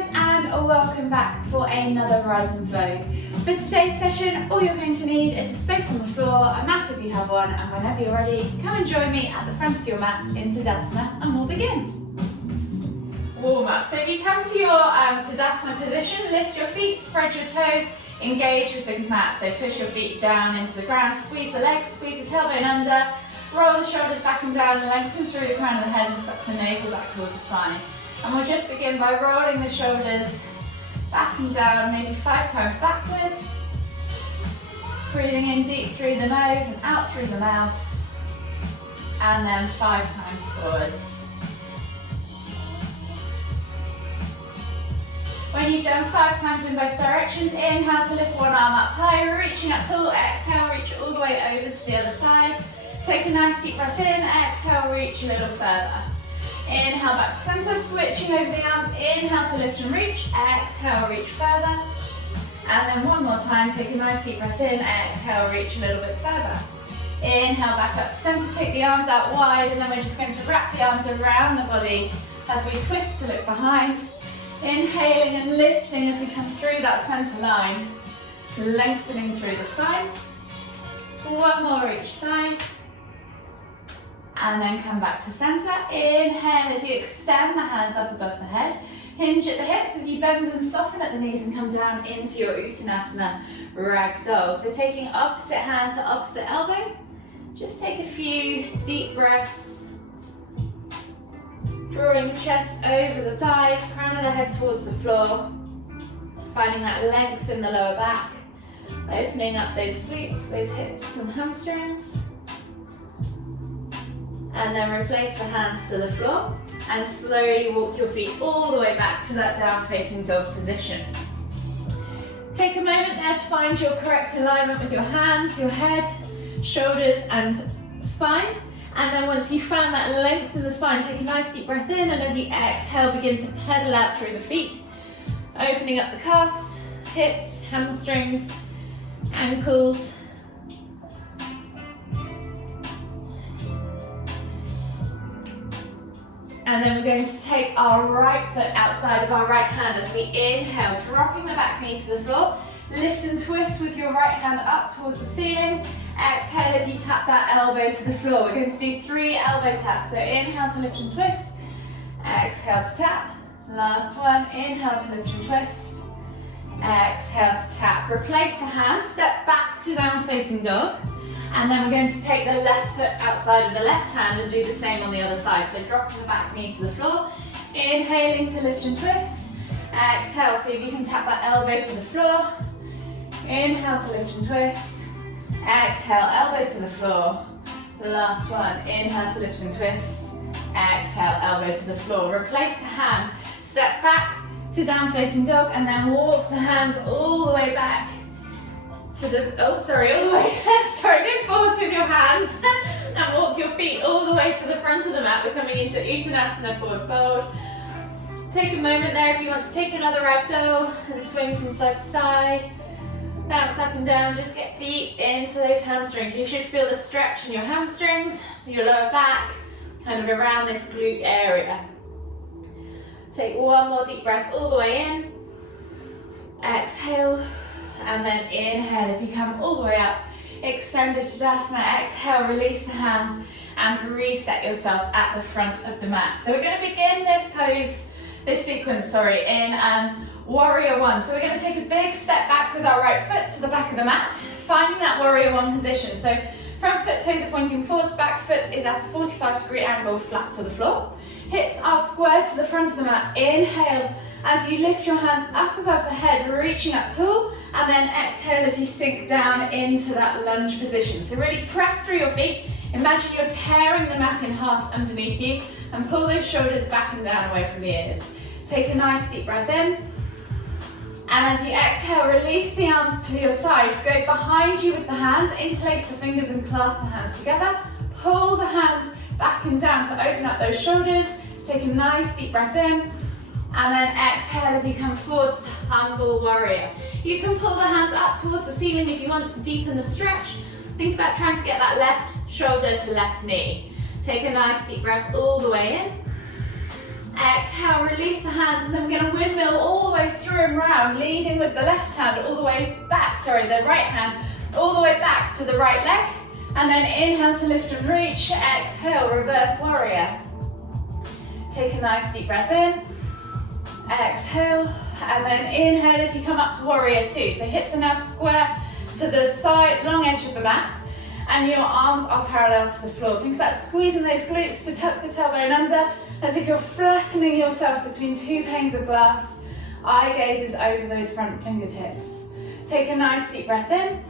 guys, and welcome back for another Rise and Flow. For today's session, all you're going to need is a space on the floor, a mat if you have one, and whenever you're ready, come and join me at the front of your mat in Tadasana and we'll begin. Warm up. So if you come to your Tadasana position, lift your feet, spread your toes, engage with the mat. So push your feet down into the ground, squeeze the legs, squeeze the tailbone under, roll the shoulders back and down, lengthen through the crown of the head and suck the navel back towards the spine. And we'll just begin by rolling the shoulders back and down, maybe 5 times backwards. Breathing in deep through the nose and out through the mouth. And then 5 times forwards. When you've done 5 times in both directions, inhale to lift one arm up high, reaching up tall, exhale, reach all the way over to the other side. Take a nice deep breath in, exhale, reach a little further. Inhale back to center, switching over the arms, inhale to lift and reach, exhale, reach further. And then one more time, take a nice deep breath in, exhale, reach a little bit further. Inhale back up to center, take the arms out wide, and then we're just going to wrap the arms around the body as we twist to look behind. Inhaling and lifting as we come through that center line, lengthening through the spine. One more each side. And then come back to center. Inhale as you extend the hands up above the head. Hinge at the hips as you bend and soften at the knees and come down into your Uttanasana Ragdoll. So taking opposite hand to opposite elbow. Just take a few deep breaths. Drawing the chest over the thighs, crown of the head towards the floor. Finding that length in the lower back. Opening up those glutes, those hips and hamstrings. And then replace the hands to the floor and slowly walk your feet all the way back to that down facing dog position. Take a moment there to find your correct alignment with your hands, your head, shoulders and spine. And then once you've found that length in the spine, take a nice deep breath in, and as you exhale, begin to pedal out through the feet. Opening up the calves, hips, hamstrings, ankles. And then we're going to take our right foot outside of our right hand as we inhale, dropping the back knee to the floor. Lift and twist with your right hand up towards the ceiling. Exhale as you tap that elbow to the floor. We're going to do 3 elbow taps. So inhale to lift and twist. Exhale to tap. Last one. Inhale to lift and twist. Exhale to tap. Replace the hands. Step back to down facing dog. And then we're going to take the left foot outside of the left hand and do the same on the other side. So dropping the back knee to the floor, inhaling to lift and twist. Exhale, see if you can tap that elbow to the floor. Inhale to lift and twist. Exhale, elbow to the floor. Last one, inhale to lift and twist. Exhale, elbow to the floor. Replace the hand, step back to down facing dog, and then walk the hands all the way back to the, all the way, go forwards with your hands and walk your feet all the way to the front of the mat. We're coming into Uttanasana forward fold. Take a moment there if you want to take another ragdoll and swing from side to side. Bounce up and down, just get deep into those hamstrings. You should feel the stretch in your hamstrings, your lower back, kind of around this glute area. Take one more deep breath all the way in. Exhale. And then inhale as you come all the way up. Extended Tadasana. Exhale, release the hands and reset yourself at the front of the mat. So we're going to begin this sequence, in Warrior One. So we're going to take a big step back with our right foot to the back of the mat, finding that Warrior One position. So front foot toes are pointing forwards, back foot is at a 45-degree angle flat to the floor. Hips are squared to the front of the mat. Inhale as you lift your hands up above the head, reaching up tall, and then exhale as you sink down into that lunge position. So really press through your feet. Imagine you're tearing the mat in half underneath you, and pull those shoulders back and down away from the ears. Take a nice deep breath in. And as you exhale, release the arms to your side. Go behind you with the hands, interlace the fingers and clasp the hands together. Pull the hands back and down to open up those shoulders. Take a nice deep breath in. And then exhale as you come forwards to Humble Warrior. You can pull the hands up towards the ceiling if you want to deepen the stretch. Think about trying to get that left shoulder to left knee. Take a nice deep breath all the way in. Exhale, release the hands, and then we're going to windmill all the way through and round, leading with the left hand all the way back, sorry, the right hand all the way back to the right leg. And then inhale to lift and reach. Exhale, reverse warrior. Take a nice deep breath in. Exhale, and then inhale as you come up to warrior two. So hips are now square to the side, long edge of the mat, and your arms are parallel to the floor. Think about squeezing those glutes to tuck the tailbone under, as if you're flattening yourself between two panes of glass. Eye gaze is over those front fingertips. Take a nice deep breath in.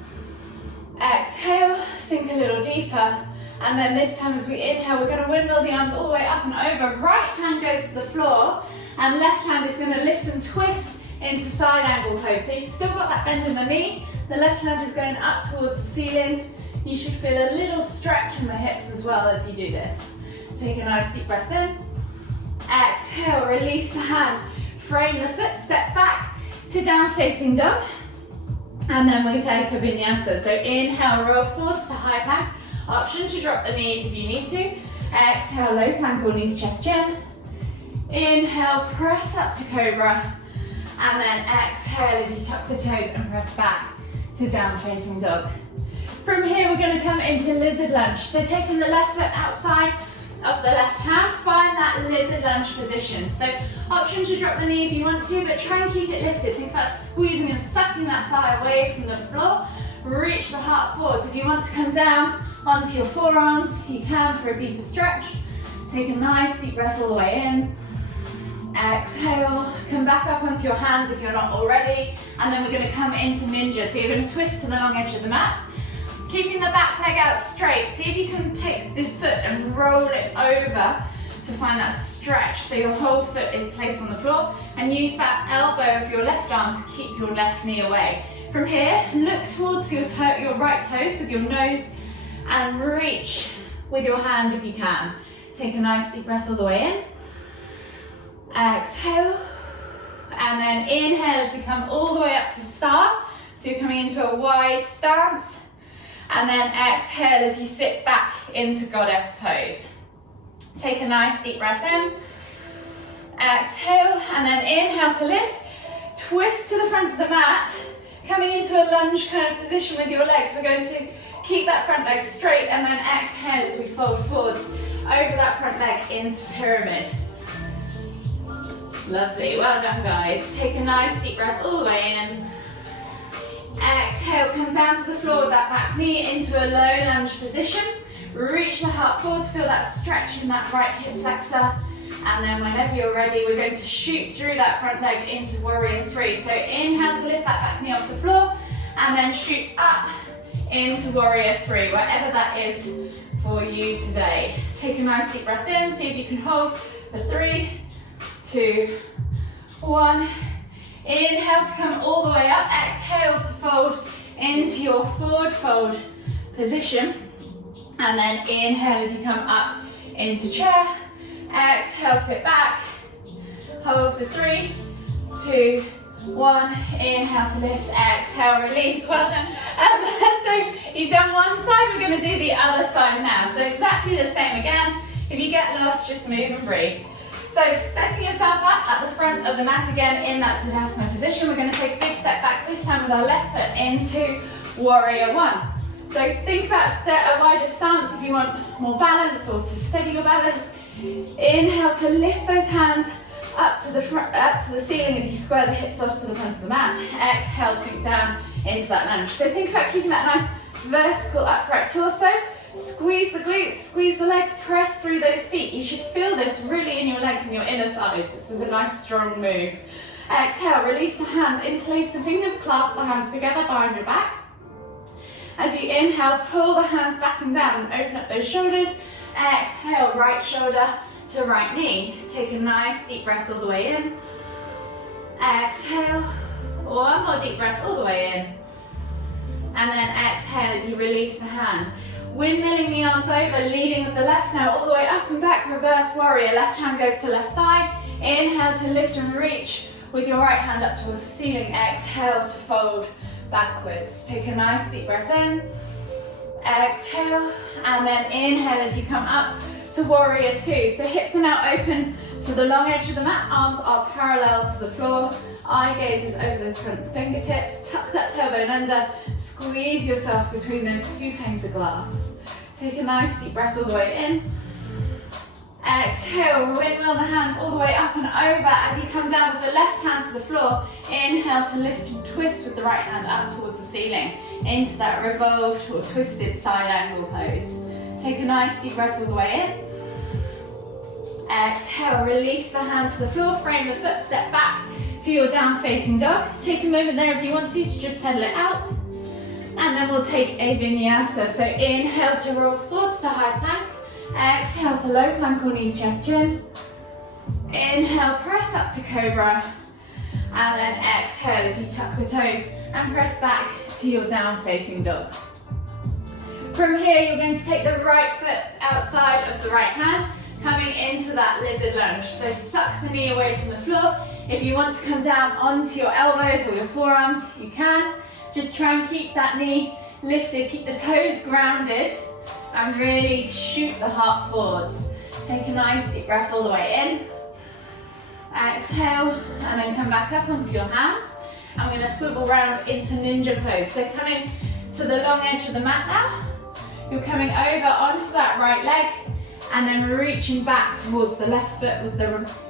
Exhale, sink a little deeper. And then this time as we inhale, we're going to windmill the arms all the way up and over. Right hand goes to the floor, and left hand is going to lift and twist into side angle pose. So you've still got that bend in the knee. The left hand is going up towards the ceiling. You should feel a little stretch in the hips as well as you do this. Take a nice deep breath in. Exhale, release the hand. Frame the foot, step back to down facing dog. And then we take a vinyasa. So inhale, roll forwards to high plank. Option to drop the knees if you need to. Exhale, low plank or knees, chest, chin. Inhale, press up to cobra. And then exhale as you tuck the toes and press back to down facing dog. From here, we're going to come into lizard lunge. So taking the left foot outside of the left hand, find that lizard lunge position. So option to drop the knee if you want to, but try and keep it lifted. Think about squeezing and sucking that thigh away from the floor. Reach the heart forwards. If you want to come down onto your forearms, you can for a deeper stretch. Take a nice deep breath all the way in. Exhale, come back up onto your hands if you're not already, and then we're going to come into ninja. So you're going to twist to the long edge of the mat, keeping the back leg out straight. See if you can take the foot and roll it over to find that stretch, so your whole foot is placed on the floor, and use that elbow of your left arm to keep your left knee away. From here, look towards your right toes with your nose and reach with your hand if you can. Take a nice deep breath all the way in. Exhale, and then inhale as we come all the way up to star. So you're coming into a wide stance, and then exhale as you sit back into goddess pose. Take a nice deep breath in. Exhale, and then inhale to lift. Twist to the front of the mat, coming into a lunge kind of position with your legs. We're going to keep that front leg straight, and then exhale as we fold forwards over that front leg into pyramid. Lovely, well done guys. Take a nice deep breath all the way in. Exhale, come down to the floor with that back knee into a low lunge position. Reach the heart forward to feel that stretch in that right hip flexor. And then whenever you're ready, we're going to shoot through that front leg into warrior three. So inhale to lift that back knee off the floor, and then shoot up into warrior three, wherever that is for you today. Take a nice deep breath in, see if you can hold for 3, 2, 1. Inhale to come all the way up. Exhale to fold into your forward fold position. And then inhale as you come up into chair. Exhale, sit back. Hold for 3, 2, 1. Inhale to lift. Exhale, release. Well done. So you've done one side, we're going to do the other side now. So exactly the same again. If you get lost, just move and breathe. So setting yourself up at the front of the mat again in that Tadasana position. We're going to take a big step back, this time with our left foot into warrior one. So think about a wider stance if you want more balance or to steady your balance. Inhale to lift those hands up to the front, up to the ceiling as you square the hips off to the front of the mat. Exhale, sink down into that lunge. So think about keeping that nice vertical upright torso. Squeeze the glutes, squeeze the legs, press through those feet. You should feel this really in your legs and your inner thighs. This is a nice strong move. Exhale, release the hands, interlace the fingers, clasp the hands together behind your back. As you inhale, pull the hands back and down and open up those shoulders. Exhale, right shoulder to right knee. Take a nice deep breath all the way in. Exhale, one more deep breath all the way in. And then exhale as you release the hands. Windmilling the arms over, leading with the left now, all the way up and back, reverse warrior. Left hand goes to left thigh. Inhale to lift and reach with your right hand up towards the ceiling. Exhale to fold backwards. Take a nice deep breath in. Exhale, and then inhale as you come up to warrior two. So hips are now open to the long edge of the mat, arms are parallel to the floor, eye gaze is over those front fingertips, tuck that tailbone under, squeeze yourself between those two panes of glass. Take a nice deep breath all the way in. Exhale, windmill the hands all the way up and over as you come down with the left hand to the floor. Inhale to lift and twist with the right hand up towards the ceiling into that revolved or twisted side angle pose. Take a nice deep breath all the way in. Exhale, release the hands to the floor, frame the foot, step back to your down facing dog. Take a moment there if you want to just pedal it out. And then we'll take a vinyasa. So inhale to roll forwards to high plank. Exhale to low plank or knees, chest, chin. Inhale, press up to cobra. And then exhale as you tuck the toes and press back to your down facing dog. From here, you're going to take the right foot outside of the right hand, coming into that lizard lunge. So suck the knee away from the floor. If you want to come down onto your elbows or your forearms, you can. Just try and keep that knee lifted, keep the toes grounded, and really shoot the heart forwards. Take a nice deep breath all the way in. Exhale, and then come back up onto your hands. And we're going to swivel round into ninja pose. So coming to the long edge of the mat now. You're coming over onto that right leg, and then reaching back towards the left foot with the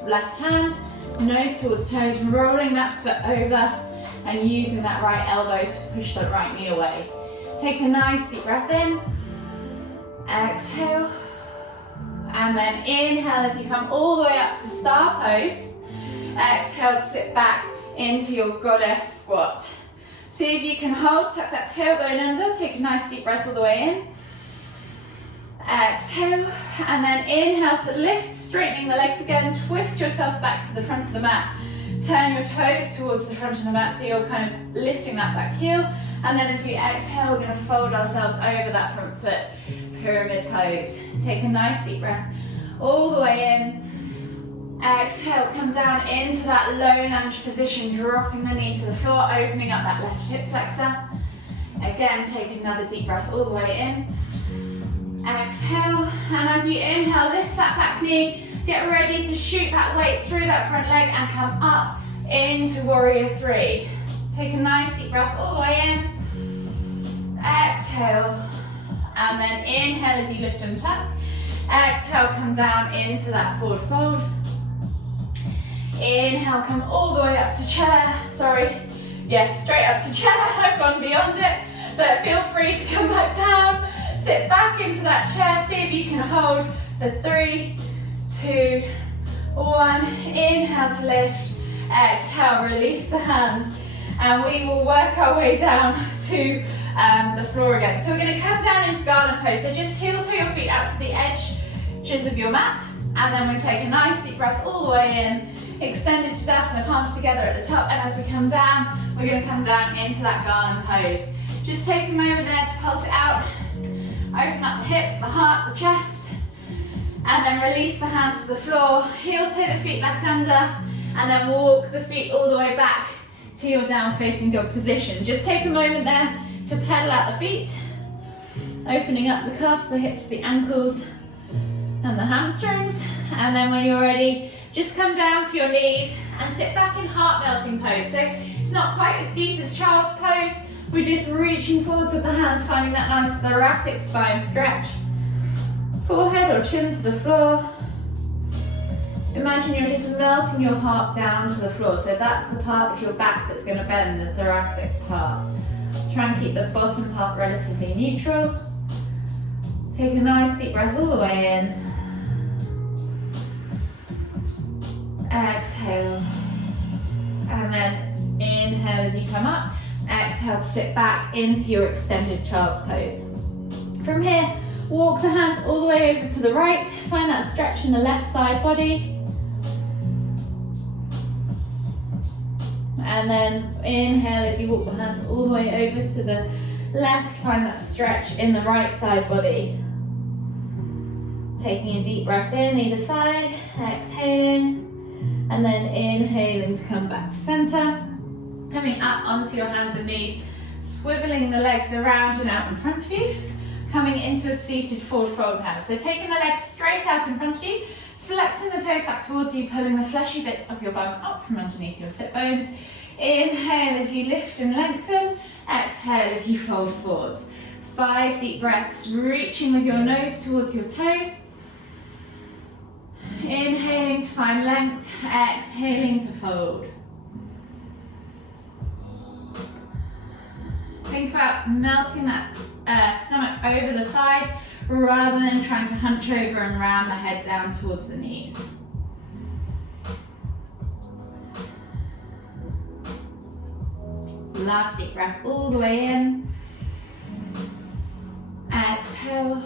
left hand, nose towards toes, rolling that foot over, and using that right elbow to push that right knee away. Take a nice deep breath in. Exhale, and then inhale as you come all the way up to star pose. Exhale to sit back into your goddess squat. See if you can hold, tuck that tailbone under, take a nice deep breath all the way in. Exhale, and then inhale to lift, straightening the legs again, twist yourself back to the front of the mat. Turn your toes towards the front of the mat so you're kind of lifting that back heel. And then as we exhale, we're going to fold ourselves over that front foot, pyramid pose. Take a nice deep breath all the way in. Exhale, come down into that low lunge position, dropping the knee to the floor, opening up that left hip flexor. Again, take another deep breath all the way in. Exhale, and as you inhale, lift that back knee. Get ready to shoot that weight through that front leg and come up into warrior three. Take a nice deep breath all the way in. Exhale, and then inhale as you lift and tuck. Exhale, come down into that forward fold. Inhale, come all the way up to chair. Sorry, yes, straight up to chair. I've gone beyond it, but feel free to come back down. Sit back into that chair. See if you can hold for 3, 2, 1. Inhale to lift. Exhale, release the hands. And we will work our way down to the floor again. So we're going to come down into garden pose. So just heel toe your feet out to the edges of your mat. And then we take a nice deep breath all the way in. Extended Tadasana, palms together at the top. And as we come down, we're going to come down into that garden pose. Just take a moment there to pulse it out. Open up the hips, the heart, the chest. And then release the hands to the floor. Heel toe the feet back under. And then walk the feet all the way back to your down facing dog position. Just take a moment there to pedal out the feet. Opening up the calves, the hips, the ankles, and the hamstrings. And then when you're ready, just come down to your knees and sit back in heart melting pose. So it's not quite as deep as child pose. We're just reaching forwards with the hands, finding that nice thoracic spine stretch. Forehead or chin to the floor. Imagine you're just melting your heart down to the floor. So that's the part of your back that's going to bend, the thoracic part. Try and keep the bottom part relatively neutral. Take a nice deep breath all the way in. Exhale. And then inhale as you come up. Exhale to sit back into your extended child's pose. From here, walk the hands all the way over to the right. Find that stretch in the left side body. And then inhale as you walk the hands all the way over to the left. Find that stretch in the right side body. Taking a deep breath in either side, exhaling, and then inhaling to come back to center. Coming up onto your hands and knees, swiveling the legs around and out in front of you. coming into a seated forward fold now. So taking the legs straight out in front of you, flexing the toes back towards you, pulling the fleshy bits of your bum up from underneath your sit bones. Inhale as you lift and lengthen, exhale as you fold forwards. 5 deep breaths, reaching with your nose towards your toes. Inhaling to find length, exhaling to fold. Think about melting that stomach over the thighs rather than trying to hunch over and round the head down towards the knees. Last deep breath all the way in. Exhale.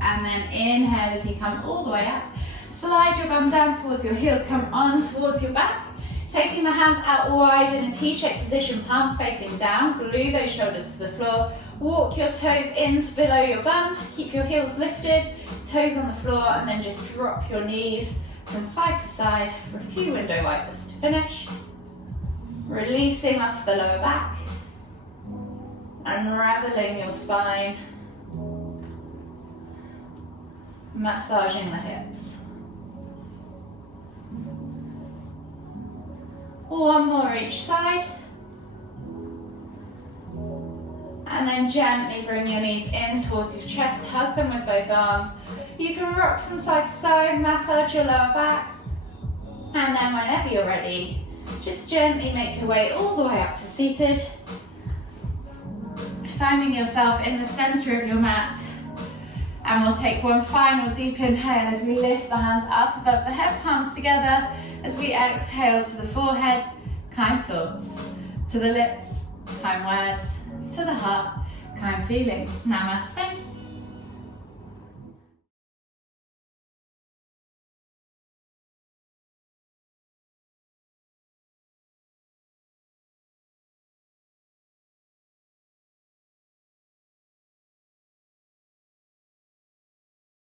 And then inhale as you come all the way up. Slide your bum down towards your heels, come on towards your back. Taking the hands out wide in a T-shaped position, palms facing down, glue those shoulders to the floor. Walk your toes into below your bum, keep your heels lifted, toes on the floor, and then just drop your knees from side to side for a few window wipers to finish. Releasing off the lower back, unraveling your spine, massaging the hips. One more each side. And then gently bring your knees in towards your chest, hug them with both arms. You can rock from side to side, massage your lower back. And then whenever you're ready, just gently make your way all the way up to seated. Finding yourself in the center of your mat. And we'll take one final deep inhale as we lift the hands up above the head, palms together. As we exhale to the forehead, kind thoughts. To the lips, kind words. To the heart, kind feelings. Namaste.